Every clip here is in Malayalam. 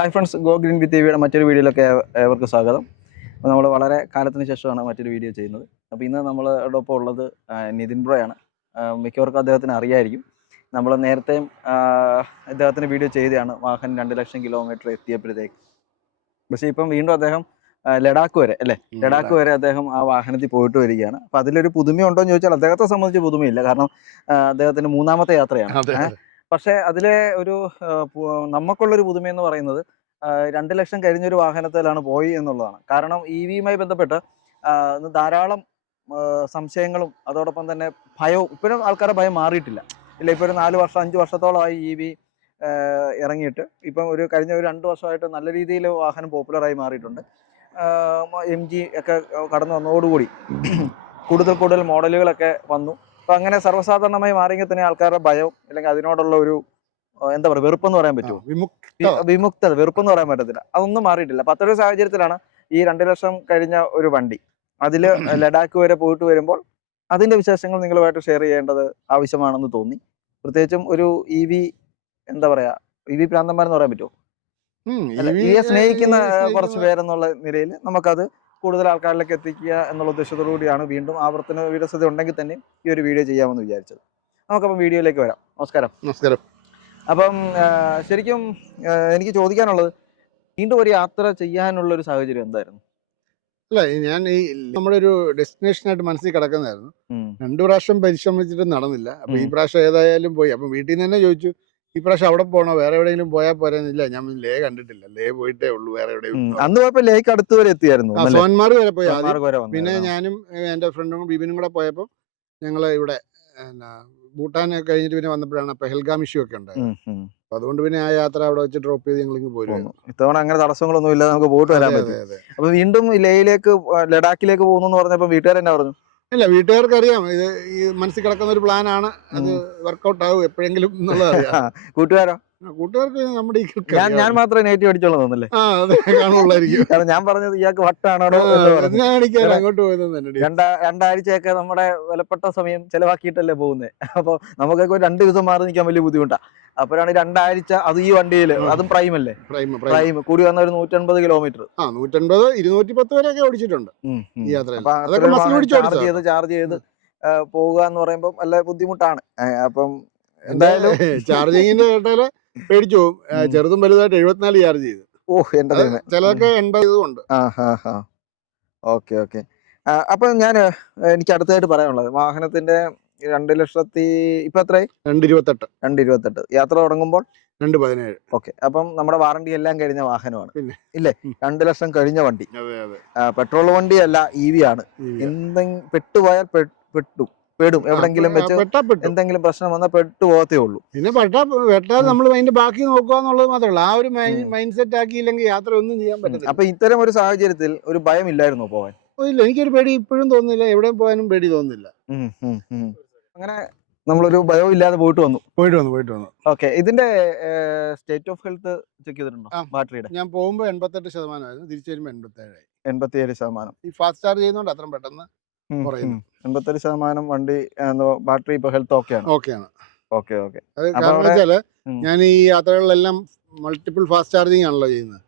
ഹായ് ഫ്രണ്ട്സ്, ഗോ ഗ്രീൻ വിത്ത് ടിവിയുടെ മറ്റൊരു വീഡിയോയിലൊക്കെ ഏവർക്കും സ്വാഗതം. അപ്പോൾ നമ്മൾ വളരെ കാലത്തിന് ശേഷമാണ് മറ്റൊരു വീഡിയോ ചെയ്യുന്നത്. അപ്പോൾ ഇന്ന് നമ്മളോടൊപ്പം ഉള്ളത് നിതിൻ ബ്രോയാണ്. മിക്കവർക്കും അദ്ദേഹത്തിന് അറിയായിരിക്കും. നമ്മൾ നേരത്തെയും അദ്ദേഹത്തിന് വീഡിയോ ചെയ്തതാണ്, വാഹനം 2 ലക്ഷം കിലോമീറ്റർ എത്തിയപ്പോഴത്തേക്ക്. പക്ഷേ ഇപ്പം വീണ്ടും അദ്ദേഹം ലഡാക്ക് വരെ ലഡാക്ക് വരെ അദ്ദേഹം ആ വാഹനത്തിൽ പോയിട്ട് വരികയാണ്. അപ്പോൾ അതിലൊരു പുതുമയുണ്ടോ എന്ന് ചോദിച്ചാൽ അദ്ദേഹത്തെ സംബന്ധിച്ച് പുതുമയില്ല. കാരണം അദ്ദേഹത്തിൻ്റെ 3ാമത്തെ യാത്രയാണ്. പക്ഷേ അതിലെ ഒരു നമുക്കുള്ളൊരു പുതുമയെന്ന് പറയുന്നത് 2 ലക്ഷം കഴിഞ്ഞൊരു വാഹനത്തിലാണ് പോയി എന്നുള്ളതാണ്. കാരണം EV-യുമായി ബന്ധപ്പെട്ട് ധാരാളം സംശയങ്ങളും അതോടൊപ്പം തന്നെ ഭയവും ഇപ്പോഴും ആൾക്കാരുടെ ഭയം മാറിയിട്ടില്ല. ഇപ്പോൾ ഒരു 4 വർഷം 5 വർഷത്തോളമായി EV ഇറങ്ങിയിട്ട്. ഇപ്പം കഴിഞ്ഞ ഒരു 2 വർഷമായിട്ട് നല്ല രീതിയിൽ വാഹനം പോപ്പുലറായി മാറിയിട്ടുണ്ട്. MG ഒക്കെ കടന്നു വന്നതോടുകൂടി കൂടുതൽ മോഡലുകളൊക്കെ വന്നു. അപ്പോൾ അങ്ങനെ സർവ്വസാധാരണമായി മാറിയെങ്കിൽ തന്നെ ആൾക്കാരുടെ ഭയം അല്ലെങ്കിൽ അതിനോടുള്ള ഒരു എന്താ പറയുക, വെറുപ്പെന്ന് പറയാൻ പറ്റുമോ? വിമുക്തത, വെറുപ്പെന്ന് പറയാൻ പറ്റത്തില്ല. അതൊന്നും മാറിയിട്ടില്ല. അപ്പോൾ അത്തരം സാഹചര്യത്തിലാണ് ഈ 2 ലക്ഷം കഴിഞ്ഞ ഒരു വണ്ടി അതിൽ ലഡാക്ക് വരെ പോയിട്ട് വരുമ്പോൾ അതിൻ്റെ വിശേഷങ്ങൾ നിങ്ങളുമായിട്ട് ഷെയർ ചെയ്യേണ്ടത് ആവശ്യമാണെന്ന് തോന്നി. പ്രത്യേകിച്ചും ഒരു EV എന്താ പറയുക, EV പ്രാന്തന്മാരെന്ന് പറയാൻ പറ്റുമോ? EVയെ സ്നേഹിക്കുന്ന കുറച്ച് പേരെന്നുള്ള നിലയിൽ നമുക്കത് കൂടുതൽ ആൾക്കാരിലേക്ക് എത്തിക്കുക എന്നുള്ള ഉദ്ദേശത്തോടു കൂടിയാണ് വീണ്ടും ആവർത്തന വിരസത ഉണ്ടെങ്കിൽ തന്നെ ഈ ഒരു വീഡിയോ ചെയ്യാമെന്ന് വിചാരിച്ചത്. നമുക്കപ്പം വീഡിയോയിലേക്ക് വരാം. നമസ്കാരം. അപ്പം ശരിക്കും എനിക്ക് ചോദിക്കാനുള്ളത്, വീണ്ടും ഒരു യാത്ര ചെയ്യാനുള്ള ഒരു സാഹചര്യം എന്തായിരുന്നു? അല്ല, ഞാൻ നമ്മുടെ ഒരു ഡെസ്റ്റിനേഷനായിട്ട് മനസ്സിൽ കിടക്കുന്നതായിരുന്നു. 2 പ്രാവശ്യം പരിശ്രമിച്ചിട്ട് നടന്നില്ല. അപ്പൊ ഈ പ്രാവശ്യം ഏതായാലും പോയി. അപ്പൊ വീട്ടിൽ നിന്ന് തന്നെ ചോദിച്ചു, ഈ പ്രാവശ്യം അവിടെ പോകണോ, വേറെ എവിടെയെങ്കിലും പോയാൽ പോരാന്നില്ല. ഞാൻ ലേ കണ്ടിട്ടില്ല, ലേ പോയിട്ടേ ഉള്ളൂ, വേറെ എവിടെയും. അന്ന് പോയപ്പോ ലേക്ക് അടുത്ത് വരെ എത്തിയായിരുന്നു. സോൻമാർഗ് വരെ പോയി. പിന്നെ ഞാനും എന്റെ ഫ്രണ്ടും ബിബിനും കൂടെ പോയപ്പോൾ ഞങ്ങൾ ഇവിടെ ഭൂട്ടാൻ കഴിഞ്ഞിട്ട് പിന്നെ വന്നപ്പോഴാണ് പെഹൽഗാം ഇഷ്യൂ ഒക്കെ ഉണ്ടായത്. അപ്പൊ അതുകൊണ്ട് പിന്നെ ആ യാത്ര അവിടെ വെച്ച് ഡ്രോപ്പ് ചെയ്ത് ഞങ്ങൾ ഇങ്ങ് പോരുന്നു. ഇത്തവണ അങ്ങനെ തടസ്സങ്ങളൊന്നും ഇല്ല, നമുക്ക് പോയിട്ട് വരാൻ പറ്റും. അപ്പൊ വീണ്ടും ലേയിലേക്ക് ലഡാക്കിലേക്ക് പോകുന്നു പറഞ്ഞപ്പോ വീട്ടുകാർ എന്നാ പറഞ്ഞു? ഇല്ല, വീട്ടുകാർക്ക് അറിയാം ഇത് ഈ മനസ്സിൽ കിടക്കുന്ന ഒരു പ്ലാനാണ്, അത് വർക്കൗട്ട് ആവും എപ്പോഴെങ്കിലും എന്നുള്ളത് അറിയാം. കൂട്ടുകാരോ? കൂട്ടുകാർക്ക് നമ്മുടെ ഞാൻ മാത്രമേ നെഗറ്റീവ് അടിച്ചോളൂ തോന്നല്ലേ? കാരണം ഞാൻ പറഞ്ഞത് ഇയാൾക്ക് വട്ടാണോ അങ്ങോട്ട് പോയത്. 2 ആഴ്ചയൊക്കെ നമ്മുടെ വിലപ്പെട്ട സമയം ചെലവാക്കിയിട്ടല്ലേ പോകുന്നത്. അപ്പൊ നമുക്കൊക്കെ 2 ദിവസം മാറി നിൽക്കാൻ വലിയ ബുദ്ധിമുട്ടാണ്. അപ്പോഴാണ് 2 ആഴ്ച അത് ഈ വണ്ടിയിൽ, അതും പ്രൈം അല്ലേ, പ്രൈം കൂടി വന്ന ഒരു 150 കിലോമീറ്റർ, 150 210 വരെയൊക്കെ ഓടിച്ചിട്ടുണ്ട് ഈ യാത്ര. ചാർജ് ചെയ്ത് പോവുക എന്ന് പറയുമ്പോൾ നല്ല ബുദ്ധിമുട്ടാണ്. അപ്പം എന്തായാലും ചാർജിങ്ങിന്റെ കേട്ടാല് പേടിച്ചു പോകും. ചെറുതും വലുതായിട്ട് 74 ചാർജ് ചെയ്തു. എന്റെ ചിലർക്ക് 80 ഉണ്ട്. ഓക്കെ. അപ്പൊ എനിക്ക് അടുത്തായിട്ട് പറയാനുള്ളത്, വാഹനത്തിന്റെ 2 ലക്ഷത്തി ഇപ്പൊ എത്രയായി? 228. യാത്ര തുടങ്ങുമ്പോൾ 217. ഓക്കെ. അപ്പം നമ്മുടെ വാറണ്ടി എല്ലാം കഴിഞ്ഞ വാഹനമാണ് ഇല്ലേ? 2 ലക്ഷം കഴിഞ്ഞ വണ്ടി, പെട്രോൾ വണ്ടിയല്ല, EV ആണ്. എന്തെങ്കിലും പെട്ടുപോയാൽ പെടും, എവിടെങ്കിലും വെച്ച് എന്തെങ്കിലും പ്രശ്നം വന്നാൽ പെട്ടു പോകത്തേ ഉള്ളൂ. പിന്നെ വെട്ടാതെ നമ്മൾ അതിന്റെ ബാക്കി നോക്കുക എന്നുള്ളത് മാത്രമേ ഉള്ളൂ. ആ ഒരു മൈൻഡ് സെറ്റ് ആക്കിയില്ലെങ്കിൽ യാത്ര ഒന്നും ചെയ്യാൻ പറ്റില്ല. അപ്പൊ ഇത്തരം ഒരു സാഹചര്യത്തിൽ ഒരു ഭയം ഇല്ലായിരുന്നോ പോവാൻ? ഇല്ല, എനിക്കൊരു പേടി ഇപ്പോഴും തോന്നുന്നില്ല. എവിടെയും പോകാനും പേടി തോന്നുന്നില്ല. അങ്ങനെ നമ്മളൊരു ഭയവും ഇല്ലാതെ പോയിട്ട് വന്നു. ഓക്കെ. ഇതിന്റെ സ്റ്റേറ്റ് ഓഫ് ഹെൽത്ത് ചെക്ക് ചെയ്തിട്ടുണ്ടോ? ബാറ്ററിയുടെ ഞാൻ പോകുമ്പോൾ 88% തിരിച്ചു വരുമ്പോൾ 87%. ഈ ഫാസ്റ്റ് ചാർജ് ചെയ്യുന്നോണ്ട് അത്ര പെട്ടെന്ന് 87% വണ്ടി ബാറ്ററി ഇപ്പൊ ഹെൽത്ത് ഓക്കെയാണ്. ഓക്കെ. കാരണം വെച്ചാല് ഞാൻ ഈ യാത്രകളിലെല്ലാം മൾട്ടിപ്പിൾ ഫാസ്റ്റ് ചാർജിങ് ആണല്ലോ ചെയ്യുന്നത്.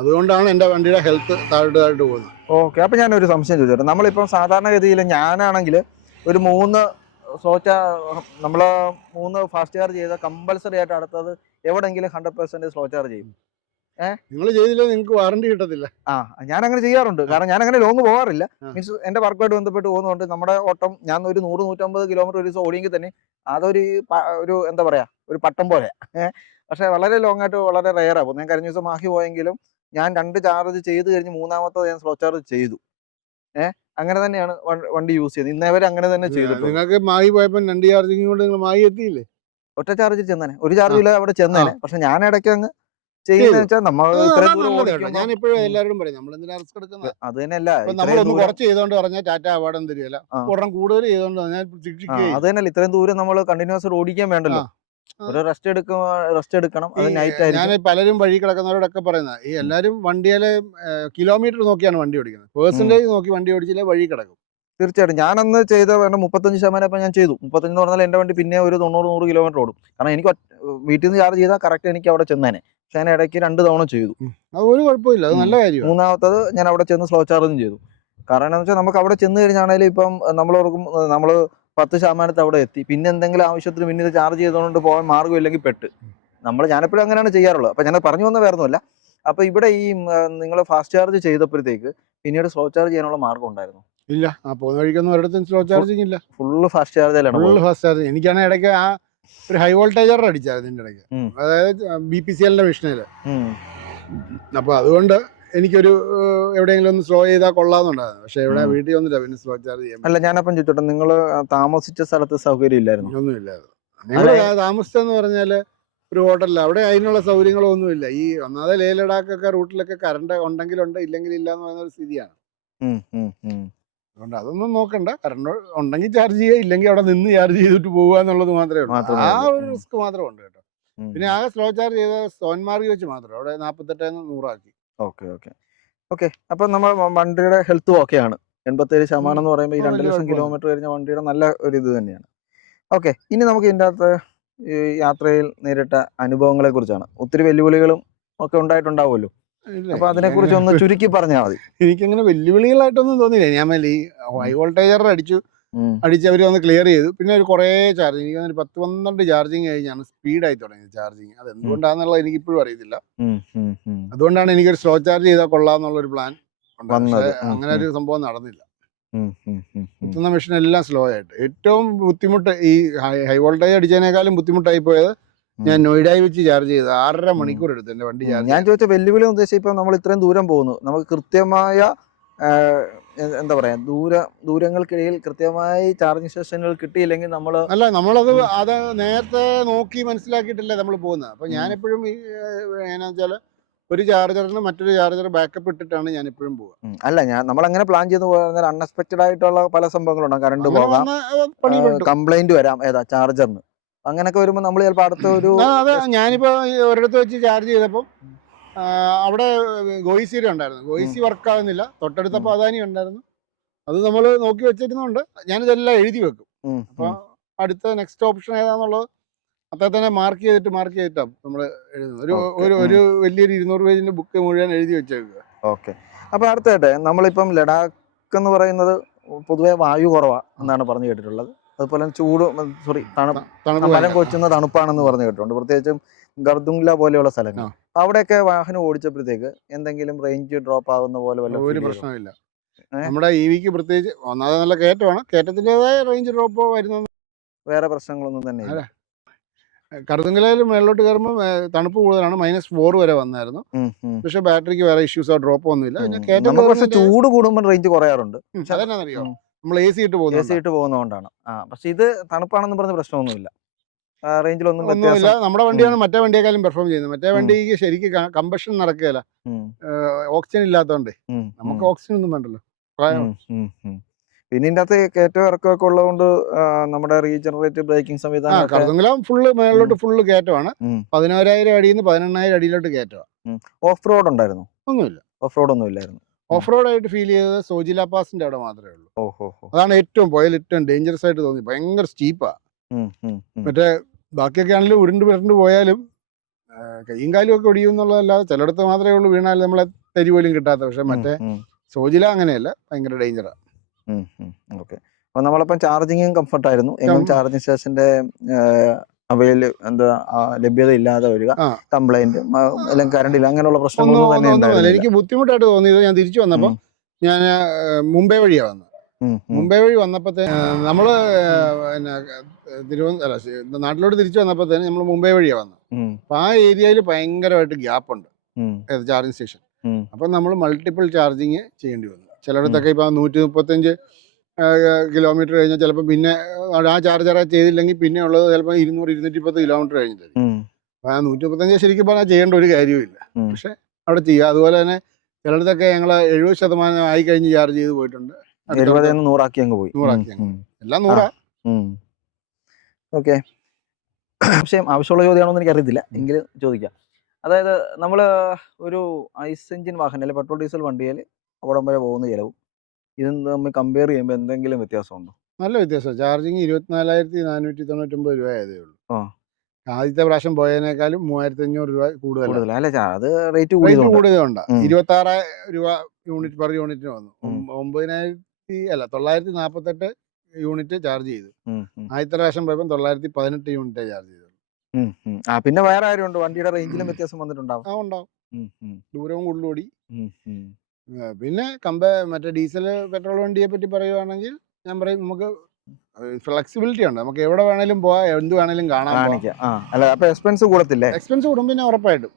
അതുകൊണ്ടാണ് എന്റെ വണ്ടിയുടെ ഹെൽത്ത് താഴോട്ട് പോകുന്നത്. ഓക്കെ. അപ്പൊ ഞാനൊരു സംശയം ചോദിച്ചോട്ടെ. നമ്മളിപ്പം സാധാരണഗതിയിൽ ഞാനാണെങ്കിൽ ഒരു 3 നമ്മള് 3 ഫാസ്റ്റ് ചാർജ് ചെയ്ത കമ്പൽസറി ആയിട്ട് അടുത്തത് എവിടെങ്കിലും 100% സ്ലോ ചാർജ് ചെയ്യും. നിങ്ങൾ ചെയ്തില്ല, നിങ്ങൾക്ക് വാറണ്ടി കിട്ടത്തില്ല. ഞാൻ അങ്ങനെ ചെയ്യാറുണ്ട്. കാരണം ഞാൻ അങ്ങനെ ലോങ് പോകാറില്ല. മീൻസ് എന്റെ വർക്കുമായിട്ട് ബന്ധപ്പെട്ട് പോകുന്നതുകൊണ്ട് നമ്മുടെ ഓട്ടം, ഞാൻ ഒരു 100-150 കിലോമീറ്റർ ഒരു ദിവസം ഓടിയെങ്കിൽ തന്നെ അതൊരു എന്താ പറയാ, ഒരു പട്ടം പോലെ. പക്ഷെ വളരെ ലോങ് ആയിട്ട് വളരെ റെയറാണ് പോകുന്നത്. ഞാൻ കഴിഞ്ഞ ദിവസം മാഹി പോയെങ്കിലും ഞാൻ 2 ചാർജ് ചെയ്ത് കഴിഞ്ഞ് 3ാമത്തെ ഞാൻ സ്ലോ ചാർജ് ചെയ്തു. അങ്ങനെ തന്നെയാണ് വണ്ടി യൂസ് ചെയ്തത്. ഇന്നേവരെ അങ്ങനെ തന്നെ ചെയ്തു. നിങ്ങൾക്ക് മാഹി പോയപ്പോൾ 2 ചാർജിങ് കൊണ്ട് നിങ്ങൾ മാഹി എത്തിയില്ലേ? ഒറ്റ ചാർജിൽ ചെന്നേനെ, ഒരു ചാർജ് ഇല്ല അവിടെ ചെന്നേനെ. പക്ഷെ ഞാൻ ഇടയ്ക്ക് അങ്ങ് ചെയ്യുന്ന വെച്ചാൽ നമ്മൾ ഞാൻ ഇപ്പോഴും എല്ലാവരോടും പറയും, നമ്മൾ എന്തിനാ റിസ്ക് എടുക്കുന്നത്? അത് തന്നെയല്ല, നമ്മളൊന്ന് കുറച്ച് ചെയ്തോണ്ട് പറഞ്ഞാൽ ടാറ്റ അവാർഡൊന്നും തരികയില്ല. ഉടനെ കൂടുതൽ ചെയ്തോണ്ട് പറഞ്ഞാൽ അത് തന്നെയല്ല, ഇത്രയും ദൂരം നമ്മൾ കണ്ടിന്യൂസ് ഓടിക്കാൻ വേണ്ടല്ലോ, ഒരു റെസ്റ്റ് എടുക്കണം. അത് നൈറ്റ് ആയിരിക്കും. ഞാൻ പലരും വഴി കിടക്കുന്നവരോടൊക്കെ പറയുന്നത്, ഈ എല്ലാവരും വണ്ടിയിലെ കിലോമീറ്റർ നോക്കിയാണ് വണ്ടി ഓടിക്കുന്നത്. പേഴ്സൻറ്റേജ് നോക്കി വണ്ടി ഓടിച്ചില്ലേ വഴി കിടക്കും. തീർച്ചയായിട്ടും ഞാനന്ന് ചെയ്ത വേണ്ട 35% ഇപ്പം ഞാൻ ചെയ്തു. 35 എന്ന് പറഞ്ഞാൽ എൻ്റെ വണ്ടി പിന്നെ ഒരു 90-100 കിലോമീറ്റർ ഓടും. കാരണം എനിക്ക് വീട്ടിൽ നിന്ന് ചാർജ് ചെയ്താൽ കറക്റ്റ് എനിക്ക് അവിടെ ചെന്നേനെ. പക്ഷെ ഞാൻ ഇടയ്ക്ക് 2 തവണ ചെയ്തു. അത് ഒരു കുഴപ്പമില്ല, അത് നല്ല കാര്യമാണ്. മൂന്നാമത്തത് ഞാൻ അവിടെ ചെന്ന് സ്ലോ ചാർജും ചെയ്തു. കാരണം എന്താണെന്ന് വെച്ചാൽ നമുക്ക് അവിടെ ചെന്ന് കഴിഞ്ഞാണെങ്കിലും ഇപ്പം നമ്മൾ ഓർക്കും നമ്മൾ 10% അവിടെ എത്തി, പിന്നെ എന്തെങ്കിലും ആവശ്യത്തിന് പിന്നെ ഇത് ചാർജ് ചെയ്തുകൊണ്ട് പോകാൻ മാർഗ്ഗമില്ലെങ്കിൽ പെട്ട്. ഞാനെപ്പോഴും അങ്ങനെയാണ് ചെയ്യാറുള്ളത്. അപ്പം ഞാൻ പറഞ്ഞു വന്ന വേറെ ഒന്നുമല്ല. അപ്പോൾ ഇവിടെ ഈ നിങ്ങൾ ഫാസ്റ്റ് ചാർജ് ചെയ്തപ്പോഴത്തേക്ക് പിന്നീട് സ്ലോ ചാർജ് ചെയ്യാനുള്ള മാർഗ്ഗം ഉണ്ടായിരുന്നു? ഇല്ല, ആ പോകുന്ന വഴിക്കൊന്നും ഒരിടത്തും സ്ലോ ചാർജിങ് ഇല്ല, ഫുള്ള് ഫാസ്റ്റ് ചാർജിലാണ്. Full fast charge. എനിക്കാണെങ്കിൽ ഇടയ്ക്ക് ആ ഒരു ഹൈ വോൾട്ടേജർ അടിച്ചായിരുന്നു ഇതിൻ്റെ ഇടയ്ക്ക്, അതായത് BPCL മെഷീനിൽ. അപ്പോൾ അതുകൊണ്ട് എനിക്കൊരു എവിടെയെങ്കിലും ഒന്ന് സ്ലോ ചെയ്താൽ കൊള്ളാമെന്നുണ്ടായിരുന്നു. പക്ഷേ ഇവിടെ വീട്ടിൽ വന്നില്ല പിന്നെ സ്ലോ ചാർജ് ചെയ്യാൻ. അല്ല, ഞാനപ്പം ചോദിച്ചോട്ടെ, നിങ്ങൾ താമസിച്ച സ്ഥലത്ത് സൗകര്യം ഇല്ലായിരുന്നു? ഒന്നുമില്ലായിരുന്നു. ഞങ്ങൾ താമസിച്ചെന്ന് പറഞ്ഞാൽ ഒരു ഹോട്ടലിൽ, അവിടെ അതിനുള്ള സൗകര്യങ്ങളൊന്നുമില്ല. ഈ ഒന്നാമത് ലേ ലഡാക്കൊക്കെ റൂട്ടിലൊക്കെ കറണ്ട് ഉണ്ടെങ്കിലുണ്ട്, ഇല്ലെങ്കിൽ ഇല്ല എന്ന് പറയുന്ന ഒരു സ്ഥിതിയാണ്. അതുകൊണ്ട് അതൊന്നും നോക്കണ്ട, കറണ്ട് ഉണ്ടെങ്കിൽ ചാർജ് ചെയ്യുക, ഇല്ലെങ്കിൽ അവിടെ നിന്ന് ചാർജ് ചെയ്തിട്ട് പോകുക എന്നുള്ളത് മാത്രമേ ഉള്ളൂ. ആ ഒരു റിസ്ക് മാത്രമേ ഉണ്ട് കേട്ടോ. പിന്നെ ആകെ സ്ലോ ചാർജ് ചെയ്ത സോൻമാർഗ് വെച്ച് മാത്രം, അവിടെ 48-100 ആക്കി. ഓക്കെ. അപ്പം നമ്മൾ വണ്ടിയുടെ ഹെൽത്തും ഓക്കെയാണ്. 87% എന്ന് പറയുമ്പോൾ ഈ 2 ലക്ഷം കിലോമീറ്റർ കഴിഞ്ഞ വണ്ടിയുടെ നല്ല ഒരു ഇത് തന്നെയാണ്. ഓക്കെ, ഇനി നമുക്ക് ഇതിൻ്റെ അകത്ത് ഈ യാത്രയിൽ നേരിട്ട അനുഭവങ്ങളെ കുറിച്ചാണ്. ഒത്തിരി വെല്ലുവിളികളും ഒക്കെ ഉണ്ടായിട്ടുണ്ടാവുമല്ലോ. അപ്പൊ അതിനെ കുറിച്ച് ഒന്ന് ചുരുക്കി പറഞ്ഞാൽ മതി. എനിക്കങ്ങനെ വെല്ലുവിളികളായിട്ടൊന്നും തോന്നിയില്ല. ഞാൻ ഈ ഹൈ വോൾട്ടേജർ അടിച്ച് അവർ വന്ന് ക്ലിയർ ചെയ്തു. പിന്നെ ഒരു കുറേ ചാർജിങ്, എനിക്ക് 10-12 ചാർജിങ് കഴിഞ്ഞാണ് സ്പീഡായി തുടങ്ങിയത് ചാർജിങ്. അത് എന്തുകൊണ്ടാണെന്നുള്ളത് എനിക്ക് ഇപ്പോഴും അറിയത്തില്ല. അതുകൊണ്ടാണ് എനിക്കൊരു സ്ലോ ചാർജ് ചെയ്താൽ കൊള്ളാമെന്നുള്ളൊരു പ്ലാൻ ഉണ്ടായത്. അങ്ങനെ ഒരു സംഭവം നടന്നില്ല. എത്തുന്ന മെഷീൻ എല്ലാം സ്ലോ ആയിട്ട്. ഏറ്റവും ബുദ്ധിമുട്ട് ഈ ഹൈ വോൾട്ടേജ് അടിച്ചതിനേക്കാളും ബുദ്ധിമുട്ടായി പോയത് ഞാൻ നോയിഡയിൽ വെച്ച് ചാർജ് ചെയ്ത് 6.5 മണിക്കൂർ എടുത്തു എന്റെ വണ്ടി ചാർജ്. ഞാൻ ചോദിച്ച വെല്ലുവിളി ഉദ്ദേശിച്ച് ഇപ്പം നമ്മൾ ഇത്രയും ദൂരം പോകുന്നു, നമുക്ക് കൃത്യമായ എന്താ പറയാ ദൂരങ്ങൾക്കിടയിൽ കൃത്യമായി ചാർജിങ് സ്റ്റേഷനുകൾ കിട്ടിയില്ലെങ്കിൽ നമ്മളത് നേരത്തെ നോക്കി മനസ്സിലാക്കിയിട്ടല്ലേ നമ്മൾ പോകുന്നത്. അപ്പൊ ഞാനെപ്പോഴും എന്നാ വെച്ചാൽ ഒരു ചാർജറിന് മറ്റൊരു ചാർജർ ബാക്കപ്പ് ഇട്ടിട്ടാണ് ഞാൻ എപ്പോഴും പോകുക. അല്ല, നമ്മൾ അങ്ങനെ പ്ലാൻ ചെയ്ത് പോയാൽ അൺഎക്സ്പെക്റ്റഡ് ആയിട്ടുള്ള പല സംഭവങ്ങളുണ്ടാകും. കറണ്ട് പോകാം, കംപ്ലൈന്റ് വരാം ചാർജറിന്. അങ്ങനെയൊക്കെ വരുമ്പോൾ നമ്മൾ ചിലപ്പോൾ അടുത്ത ഒരു ഞാനിപ്പോ ഒരിടത്ത് വെച്ച് ചാർജ് ചെയ്തപ്പോൾ അവിടെ ഗോയിസീര ഉണ്ടായിരുന്നു, ഗോയിസി വർക്ക് ആകുന്നില്ല. തൊട്ടടുത്തപ്പോൾ അദാനി ഉണ്ടായിരുന്നു. അത് നമ്മൾ നോക്കി വെച്ചിരുന്നുണ്ട്. ഞാനിതെല്ലാം എഴുതി വെക്കും. അപ്പൊ അടുത്ത നെക്സ്റ്റ് ഓപ്ഷൻ ഏതാന്നുള്ളത് അത്ര തന്നെ മാർക്ക് ചെയ്തിട്ടാണ് നമ്മൾ എഴുതുന്നത്. ഒരു വലിയൊരു 200 പേജിന്റെ ബുക്ക് മുഴുവൻ എഴുതി വെച്ചേക്കുക. ഓക്കെ. അപ്പൊ അടുത്തായിട്ട് നമ്മളിപ്പം ലഡാക്ക് എന്ന് പറയുന്നത് പൊതുവെ വായു കുറവാണ് എന്നാണ് പറഞ്ഞു കേട്ടിട്ടുള്ളത്. അതുപോലെ മരം കൊച്ചുന്ന തണുപ്പാണെന്ന് പറഞ്ഞു കേട്ടിട്ടുണ്ട്. പ്രത്യേകിച്ചും ഗർദുംഗ്ല പോലെയുള്ള സ്ഥലങ്ങൾ. അവിടെയൊക്കെ വാഹനം ഓടിച്ചപ്പോഴത്തേക്ക് എന്തെങ്കിലും റേഞ്ച് ഡ്രോപ്പ് ആകുന്ന പോലെ ഒരു പ്രശ്നമില്ല. നമ്മുടെ EVക്ക് പ്രത്യേകിച്ച് ഒന്നാമത് നല്ല കയറ്റമാണ്, കയറ്റത്തിൻ്റെതായ റേഞ്ച് ഡ്രോപ്പ് വരുന്ന വേറെ പ്രശ്നങ്ങളൊന്നും തന്നെ ഇല്ല. കറുതുങ്കലയിൽ മേളിലോട്ട് കയറുമ്പോൾ തണുപ്പ് കൂടുതലാണ്, -4 വരെ വന്നായിരുന്നു. പക്ഷെ ബാറ്ററിക്ക് വേറെ ഇഷ്യൂസോ ഡ്രോപ്പോ ഒന്നുമില്ല. ചൂട് കൂടുമ്പോൾ റേഞ്ച് കുറയാറുണ്ട്. അതെന്നാണെന്നറിയോ, നമ്മൾ AC ഇട്ട് പോകുന്നതുകൊണ്ടാണ്. പക്ഷെ ഇത് തണുപ്പാണെന്ന് പറഞ്ഞ പ്രശ്നമൊന്നുമില്ല, റേഞ്ചിലൊന്നും ഒന്നുമില്ല. നമ്മുടെ വണ്ടിയാണ് മറ്റേ വണ്ടിയെക്കാളും പെർഫോം ചെയ്യുന്നത്. മറ്റേ വണ്ടിക്ക് ശരിക്കും കമ്പഷൻ നടക്കുകയില്ല, ഓക്സിജൻ ഇല്ലാത്തതുകൊണ്ട്. നമുക്ക് ഓക്സിജൻ ഒന്നും വേണ്ടല്ലോ. പിന്നെ ഇതിന്റെ അകത്ത് കയറ്റം ഇറക്കമൊക്കെ ഉള്ളതുകൊണ്ട് നമ്മുടെ റീജനറേറ്റീവ് ബ്രേക്കിംഗ് സംവിധാനം കറുതുങ്കലം ഫുള്ള് മേളിലോട്ട് ഫുള്ള് കയറ്റമാണ്. 11,000 അടിയിൽ നിന്ന് 18,000 അടിയിലോട്ട് കയറ്റമാണ്. ഓഫ് റോഡ് ഉണ്ടായിരുന്നു? ഒന്നുമില്ല, ഓഫ് റോഡ് ഒന്നും ഇല്ലായിരുന്നു. ഓഫ് റോഡ് ആയിട്ട് ഫീൽ ചെയ്തത് സോജില പാസിന്റെ അവിടെ മാത്രമേ ഉള്ളൂ. അതാണ് ഏറ്റവും പോയാൽ ഏറ്റവും ഡേഞ്ചറസ് ആയിട്ട് തോന്നി. ഭയങ്കര സ്റ്റീപ്പാ. മറ്റേ ബാക്കിയൊക്കെ ആണെങ്കിലും ഉരുണ്ട് പോയാലും കൈയും കാലും ഒക്കെ ഒടിയും എന്നുള്ളതല്ലാതെ ചിലയിടത്ത് മാത്രമേ ഉള്ളൂ വീണാലും നമ്മളെ തരി പോലും കിട്ടാത്ത. പക്ഷെ മറ്റേ സോജില അങ്ങനെയല്ല, ഭയങ്കര ഡേഞ്ചറാ. ഓക്കെ. അപ്പൊ നമ്മളിപ്പം ചാർജിങ്ങും കംഫർട്ടായിരുന്നു. എങ്കിലും ചാർജിങ് സ്റ്റേഷന്റെ ലഭ്യത ഇല്ലാതെ വരിക, കംപ്ലൈന്റ്, അല്ലെങ്കിൽ കറണ്ട് ഇല്ല, അങ്ങനെയുള്ള പ്രശ്നങ്ങളൊന്നും തന്നെ ഉണ്ടായിരുന്നില്ല. എനിക്ക് ബുദ്ധിമുട്ടായിട്ട് തോന്നിയത്, ഞാൻ തിരിച്ചു വന്നപ്പോൾ ഞാൻ മുംബൈ വഴിയാണ് വന്നത്. മുംബൈ വഴി വന്നപ്പോഴത്തേ നമ്മള് നാട്ടിലോട്ട് തിരിച്ചു വന്നപ്പോഴത്തേന് നമ്മൾ മുംബൈ വഴിയാണ് വന്നത്. അപ്പൊ ആ ഏരിയയിൽ ഭയങ്കരമായിട്ട് ഗ്യാപ്പ് ഉണ്ട് ചാർജിങ് സ്റ്റേഷൻ. അപ്പൊ നമ്മൾ മൾട്ടിപ്പിൾ ചാർജിങ് ചെയ്യേണ്ടി വന്നു. ചിലയിടത്തൊക്കെ ഇപ്പൊ 135 കിലോമീറ്റർ കഴിഞ്ഞാൽ ചിലപ്പോൾ പിന്നെ ആ ചാർജറെ ചെയ്തില്ലെങ്കിൽ പിന്നെ ഉള്ളത് ചിലപ്പോൾ 200-210 കിലോമീറ്റർ കഴിഞ്ഞിട്ടായിരിക്കും. അപ്പൊ ആ 135 ശരിക്കും പറഞ്ഞാൽ ചെയ്യേണ്ട ഒരു കാര്യവുമില്ല, പക്ഷെ അവിടെ ചെയ്യുക. അതുപോലെ തന്നെ ചിലയിടത്തൊക്കെ ഞങ്ങൾ 70% ആയി കഴിഞ്ഞ് ചാർജ് ചെയ്ത് പോയിട്ടുണ്ട്. 100 അങ്ങ് പോയി. എല്ലാം 100. ഓക്കെ. പക്ഷേ ആവശ്യമുള്ള ചോദ്യമാണോ എന്ന് എനിക്ക് അറിയത്തില്ല, എങ്കിലും ചോദിക്കാം. അതായത് നമ്മൾ ഒരു ഐസ് എഞ്ചിൻ വാഹനം അല്ലെങ്കിൽ പെട്രോൾ ഡീസൽ വണ്ടിയിൽ അവിടം വരെ പോകുന്ന ചിലവും ഇതും തമ്മിൽ കമ്പയർ ചെയ്യുമ്പോൾ എന്തെങ്കിലും വ്യത്യാസമുണ്ടോ? നല്ല വ്യത്യാസമാണ്. ചാർജിങ് 24,490 രൂപ ആയതേ ഉള്ളൂ. ആ. ആദ്യത്തെ പ്രാവശ്യം പോയതിനേക്കാളും 3,500 രൂപ കൂടുതലാണ്. കൂടുതൽ അല്ല, അത് റേറ്റ് റേറ്റ് കൂടിയതുകൊണ്ട്. കൂടിയതുകൊണ്ടാ. ഉം. 26 രൂപ യൂണിറ്റ് പെർ യൂണിറ്റിന് വന്നു. ഉം. 948 യൂണിറ്റ് ചാർജ് ചെയ്തു. ഉം. ആദ്യത്തെ പ്രാവശ്യം പോയപ്പോൾ 918 യൂണിറ്റേ ചാർജ് ചെയ്തു. ആ പിന്നെ വേറെ ആരുണ്ട്? വണ്ടിയുടെ റേഞ്ചിലും വ്യത്യാസം വന്നിട്ടുണ്ടാവും. ഉണ്ടാവും. ഉം. ഉം. ദൂരവും കൂടുതൽ ഓടി. ഉം. ഉം. പിന്നെ മറ്റേ ഡീസൽ പെട്രോൾ വണ്ടിയെ പറ്റി പറയുവാണെങ്കിൽ ഞാൻ പറയും നമുക്ക് ഫ്ലെക്സിബിലിറ്റി ഉണ്ട്. നമുക്ക് എവിടെ വേണേലും പോവാം, എന്ത് വേണേലും കാണാൻ പോവാം. കാണിക്കാം. അല്ല അപ്പൊ എക്സ്പെൻസ് കൂടത്തില്ലേ? എക്സ്പെൻസ് കൂടും പിന്നെ ഉറപ്പായിട്ടും.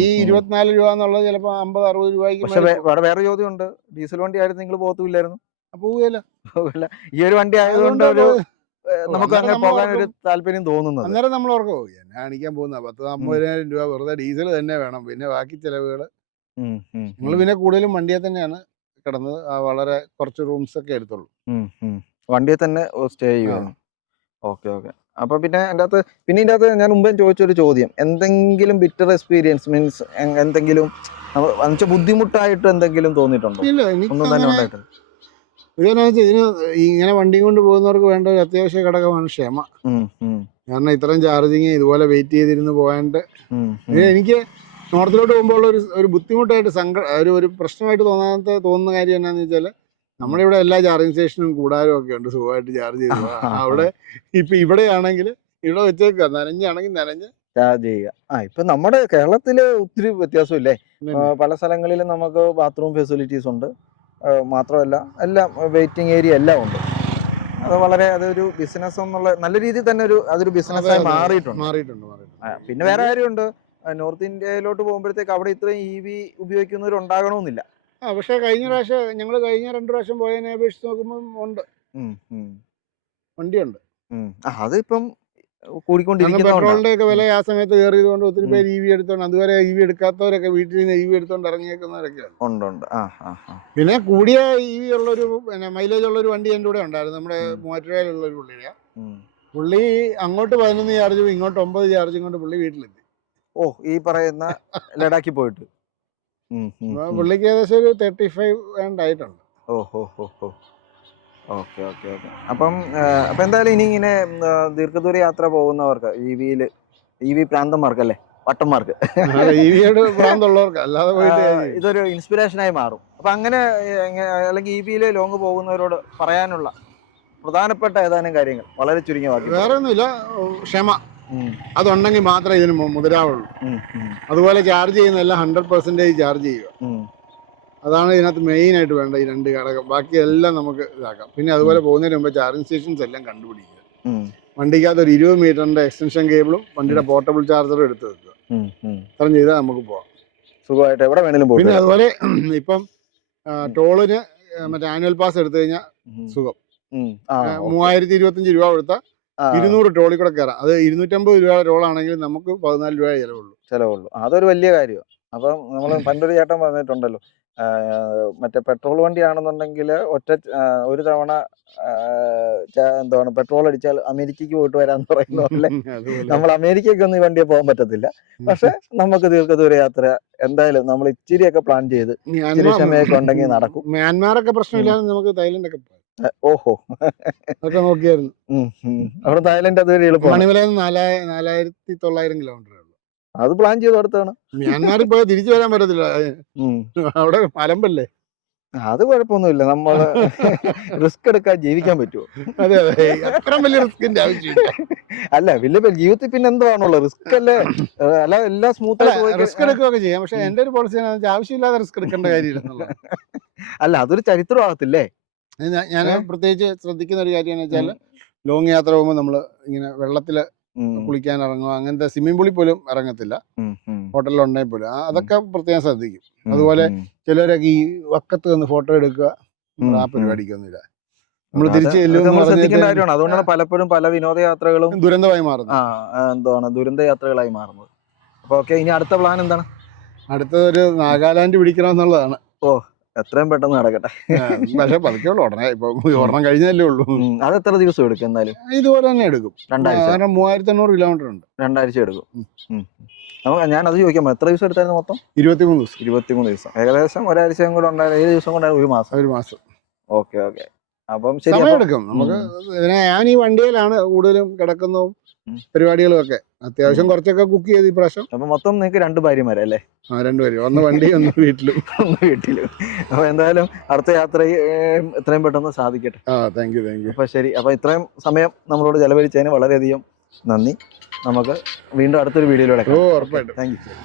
ഈ 24 രൂപ എന്നുള്ളത് ചിലപ്പോൾ 50-60 രൂപയ്ക്ക് പക്ഷെ അവിടെ വേറെ ചോദ്യമുണ്ട്. ഡീസൽ വണ്ടി ആയിരുന്നു നിങ്ങൾ പോകത്തില്ലായിരുന്നു? പോവുകയില്ല. ഈ ഒരു വണ്ടി ആയതുകൊണ്ട് അതുകൊണ്ട് ഒരു നമുക്ക് അങ്ങനെ അന്നേരം പോകാൻ നമ്മൾ ഒരു താല്പര്യം തോന്നുന്നത്. അന്നേരം നമ്മൾ ഓർക്കും എന്നെ കാണിക്കാൻ പോകുന്ന 10-50,000 രൂപ വെറുതെ ഡീസൽ തന്നെ വേണം, പിന്നെ ബാക്കി ചെലവുകൾ. നമ്മൾ പിന്നെ കൂടുതലും വണ്ടിയെ തന്നെയാണ് കിടന്നത്. വളരെ കുറച്ച് റൂംസ് ഒക്കെ എടുത്തുള്ളൂ. വണ്ടിയെ തന്നെ സ്റ്റേ ചെയ്യുവായിരുന്നു. Okay okay. അപ്പൊ പിന്നെ ഇതിൻ്റെ അകത്ത് ഞാൻ മുമ്പേ ചോദിച്ചൊരു ചോദ്യം, എന്തെങ്കിലും ബിറ്റർ എക്സ്പീരിയൻസ് മീൻസ് എന്തെങ്കിലും ബുദ്ധിമുട്ടായിട്ട് എന്തെങ്കിലും തോന്നിയിട്ടുണ്ടോ? ഇല്ല, ഒന്നും തന്നെ ഉണ്ടായിട്ടില്ല. ഇതിന് ഇങ്ങനെ വണ്ടി കൊണ്ട് പോകുന്നവർക്ക് വേണ്ട ഒരു അത്യാവശ്യ ഘടകമാണ് ക്ഷമ. കാരണം ഇത്രയും ചാർജിങ് ഇതുപോലെ വെയിറ്റ് ചെയ്തിരുന്ന് പോകാണ്ട് എനിക്ക് നോർത്തിലോട്ട് പോകുമ്പോൾ ഒരു ബുദ്ധിമുട്ടായിട്ട് ഒരു പ്രശ്നമായിട്ട് തോന്നുന്ന കാര്യം എന്നാന്ന് വെച്ചാൽ നമ്മുടെ ഇവിടെ എല്ലാ ചാർജിങ് സ്റ്റേഷനും കൂടാരും ഒക്കെ ഉണ്ട്, സുഖമായിട്ട് ചാർജ് ചെയ്തു. അവിടെ ഇപ്പൊ ഇവിടെയാണെങ്കിൽ ഇവിടെ വെച്ചേക്കുക, നനഞ്ഞാണെങ്കിൽ നനഞ്ഞ് ചാർജ് ചെയ്യുക. ഇപ്പൊ നമ്മുടെ കേരളത്തില് ഒത്തിരി വ്യത്യാസമില്ലേ? പല സ്ഥലങ്ങളിലും നമുക്ക് ബാത്റൂം ഫെസിലിറ്റീസ് ഉണ്ട്. മാത്രമല്ല എല്ലാം വെയിറ്റിംഗ് ഏരിയ എല്ലാം ഉണ്ട്. അത് അതൊരു ബിസിനസ് എന്നുള്ള നല്ല രീതിയിൽ തന്നെ അതൊരു ബിസിനസ്സായി മാറിയിട്ടുണ്ട്. പിന്നെ വേറെ കാര്യമുണ്ട്, നോർത്ത് ഇന്ത്യയിലോട്ട് പോകുമ്പോഴത്തേക്ക് അവിടെ ഇത്രയും EV ഉപയോഗിക്കുന്നവരുണ്ടാകണമെന്നില്ല. പക്ഷെ ഞങ്ങൾ കഴിഞ്ഞ 2 പ്രാവശ്യം പോയതിനെ അപേക്ഷിച്ച് നോക്കുമ്പോൾ ഉണ്ട്, വണ്ടിയുണ്ട്. അതിപ്പം കൂടിക്കൊണ്ടിരിക്കുന്നുണ്ട്. പെട്രോളിന്റെ ഒക്കെ വില ആ സമയത്ത് കയറിയത് കൊണ്ട് ഒത്തിരി പേര് EV എടുത്തോണ്ട്, അതുവരെ EV എടുക്കാത്തവരൊക്കെ വീട്ടിൽ നിന്ന് EV എടുത്തോണ്ട് ഇറങ്ങിയേക്കുന്നവരൊക്കെ ഉണ്ട്. പിന്നെ കൂടിയ EV ഉള്ളൊരു മൈലേജ് ഉള്ളൊരു വണ്ടി എൻ്റെ കൂടെ ഉണ്ടായിരുന്നു. നമ്മുടെ മൂവാറ്റുപുഴയിലുള്ള ഒരു പുള്ളിയുടെ. പുള്ളി അങ്ങോട്ട് 11 ചാർജും ഇങ്ങോട്ട് 9 ചാർജും കൊണ്ട് പുള്ളി വീട്ടിലെത്തി. ഈ പറയുന്ന ലഡാക്കിൽ പോയിട്ട് പുള്ളിക്ക് ഏകദേശം ഒരു 35 ആയിട്ടുണ്ട്. ഓക്കെ. അപ്പം എന്തായാലും ഇനി ഇങ്ങനെ ദീർഘദൂര യാത്ര പോകുന്നവർക്ക് EV പ്രാന്തന്മാർക്കല്ലേ, വട്ടന്മാർക്ക് ഇതൊരു ഇൻസ്പിറേഷനായി മാറും. അപ്പൊ അങ്ങനെ അല്ലെങ്കിൽ EV ലോങ് പോകുന്നവരോട് പറയാനുള്ള പ്രധാനപ്പെട്ട ഏതാനും കാര്യങ്ങൾ വളരെ ചുരുങ്ങിയ വാക്കി. വേറെ ഒന്നുമില്ല, ക്ഷമ അതുണ്ടെങ്കിൽ മാത്രമേ ഇതിന് മുതലാവുള്ളൂ. അതുപോലെ ചാർജ് ചെയ്യുന്നതെല്ലാം 100% ചാർജ് ചെയ്യുക. അതാണ് ഇതിനകത്ത് മെയിൻ ആയിട്ട് വേണ്ട ഈ 2 ഘടകം. ബാക്കി എല്ലാം നമുക്ക് ഇതാക്കാം. പിന്നെ അതുപോലെ പോകുന്നതിന് മുമ്പ് ചാർജിങ് സ്റ്റേഷൻസ് എല്ലാം കണ്ടുപിടിക്കുക. വണ്ടിക്കകത്ത് ഒരു 20 മീറ്ററിന്റെ എക്സ്റ്റൻഷൻ കേബിളും വണ്ടിയുടെ പോർട്ടബിൾ ചാർജറും എടുത്ത് വെക്കുക. അത്രയും ചെയ്താൽ നമുക്ക് പോവാം സുഖമായിട്ട് എവിടെ വേണേലും പോകാം. പിന്നെ അതുപോലെ ഇപ്പം ടോളിന് മറ്റേ ആനുവൽ പാസ് എടുത്തു കഴിഞ്ഞാൽ സുഖം. 3025 രൂപ കൊടുത്താൽ 200 ടോളിൽ കൂടെ കയറാം. അത് 250 രൂപ ടോളാണെങ്കിൽ നമുക്ക് 14 രൂപ ചിലവുള്ളൂ. അതൊരു വലിയ കാര്യമാണ്. അപ്പം നമ്മൾ പണ്ടൊരു ചേട്ടൻ പറഞ്ഞിട്ടുണ്ടല്ലോ, മറ്റേ പെട്രോൾ വണ്ടിയാണെന്നുണ്ടെങ്കിൽ ഒരു തവണ പെട്രോൾ അടിച്ചാൽ അമേരിക്കക്ക് പോയിട്ട് വരാന്ന് പറയുന്ന പോലെ നമ്മൾ അമേരിക്കയ്ക്കൊന്നും ഈ വണ്ടിയെ പോകാൻ പറ്റത്തില്ല. പക്ഷെ നമുക്ക് ദീർഘദൂര യാത്ര എന്തായാലും നമ്മൾ ഇച്ചിരിയൊക്കെ പ്ലാൻ ചെയ്ത് ക്ഷമയൊക്കെ ഉണ്ടെങ്കിൽ നടക്കും. മ്യാൻമാറൊക്കെ പ്രശ്നമില്ലാതെ നമുക്ക് തായ്ലൻഡൊക്കെ പോകാം. അതൊക്കെ നോക്കിയായിരുന്നു. അവിടെ തായ്ലൻഡ് അതുവരെ എളുപ്പം. മണിമലയിൽ 4900 കിലോമീറ്റർ. അത് പ്ലാൻ ചെയ്ത് അടുത്താണ്. മ്യാൻമാറിൽ പോയാൽ തിരിച്ചു വരാൻ പറ്റത്തില്ല, അവിടെ മലമ്പല്ലേ. അത് കുഴപ്പമൊന്നുമില്ല, നമ്മള് റിസ്ക് എടുക്കാൻ ജീവിക്കാൻ പറ്റുമോ? അതെ, അത്ര വലിയ റിസ്കിന്റെ ആവശ്യമില്ല. അല്ല വലിയ ജീവിതത്തിൽ പിന്നെ എന്താണുള്ളത്, റിസ്ക് അല്ലേ? അല്ല എല്ലാം സ്മൂത്ത് റിസ്ക് എടുക്കുകയൊക്കെ ചെയ്യാം. പക്ഷെ എന്റെ ഒരു പോളിസി ആവശ്യമില്ലാതെ റിസ്ക് എടുക്കേണ്ട കാര്യമില്ല. അല്ല അതൊരു ചരിത്രമാകത്തില്ലേ? ഞാൻ പ്രത്യേകിച്ച് ശ്രദ്ധിക്കുന്ന ഒരു കാര്യം എന്ന് വെച്ചാൽ, ലോങ് യാത്ര പോകുമ്പോൾ നമ്മള് ഇങ്ങനെ വെള്ളത്തില് കുളിക്കാൻ ഇറങ്ങുക, അങ്ങനത്തെ സ്വിമ്മിംഗ് പൂളിൽ പോലും ഇറങ്ങത്തില്ല, ഹോട്ടലിലുണ്ടെങ്കിൽ പോലും. അതൊക്കെ പ്രത്യേകം ശ്രദ്ധിക്കും. അതുപോലെ ചിലരൊക്കെ ഈ വക്കത്ത് നിന്ന് ഫോട്ടോ എടുക്കുക, ആ പരിപാടിക്കൊന്നുമില്ല. നമ്മൾ തിരിച്ചു ശ്രദ്ധിക്കേണ്ട കാര്യമാണ്. അതുകൊണ്ടാണ് പലപ്പോഴും പല വിനോദയാത്രകളും ദുരന്തമായി മാറുന്നത്. ദുരന്ത യാത്രകളായി മാറുന്നത്. അപ്പൊ ഓക്കെ, ഇനി അടുത്ത പ്ലാൻ എന്താണ്? അടുത്തൊരു നാഗാലാൻഡ് പിടിക്കണമെന്നുള്ളതാണ്. എത്രയും പെട്ടെന്ന് നടക്കട്ടെ. പക്ഷെ പതുക്കെയുള്ളൂ, ഒരെണ്ണം കഴിഞ്ഞല്ലേ ഉള്ളൂ. അത് എത്ര ദിവസം എടുക്കും? എന്തായാലും ഇതുപോലെ തന്നെ എടുക്കും. 3500 കിലോമീറ്റർ ഉണ്ട്. 2 ആഴ്ച എടുക്കും. ഞാൻ അത് ചോദിക്കാം, എത്ര ദിവസം എടുത്തായിരുന്നു മൊത്തം? 23 ദിവസം. 23 ദിവസം. ഏകദേശം ഒരാഴ്ചയും കൂടെ ഉണ്ടായാലും 7 ദിവസം കൊണ്ടാണ് 1 മാസം. Okay okay. അപ്പം ശരി. അപ്പം സമയമെടുക്കും നമുക്ക്. ഇതിനെ ഞാൻ ഈ വണ്ടിയിലാണ് കൂടുതലും കിടക്കുന്നതും പരിപാടികളും ഒക്കെ. അത്യാവശ്യം കുറച്ചൊക്കെ കുക്ക് ചെയ്ത് ഈ പ്രാവശ്യം. അപ്പം മൊത്തം നിങ്ങൾക്ക് 2 ഭാര്യമാരല്ലേ? ആ, രണ്ടുപേരും. ഒന്ന് വണ്ടി ഒന്ന് വീട്ടിലും. ഒന്ന് വീട്ടിലും. അപ്പോൾ എന്തായാലും അടുത്ത യാത്ര എത്രയും പെട്ടെന്ന് സാധിക്കട്ടെ. ആ, താങ്ക് യു. അപ്പോൾ ശരി. അപ്പോൾ ഇത്രയും സമയം നമ്മളോട് ചെലവഴിച്ചതിന് വളരെയധികം നന്ദി. നമുക്ക് വീണ്ടും അടുത്തൊരു വീഡിയോയിലൂടെ ഓ, ഉറപ്പായിട്ടും. Thank you.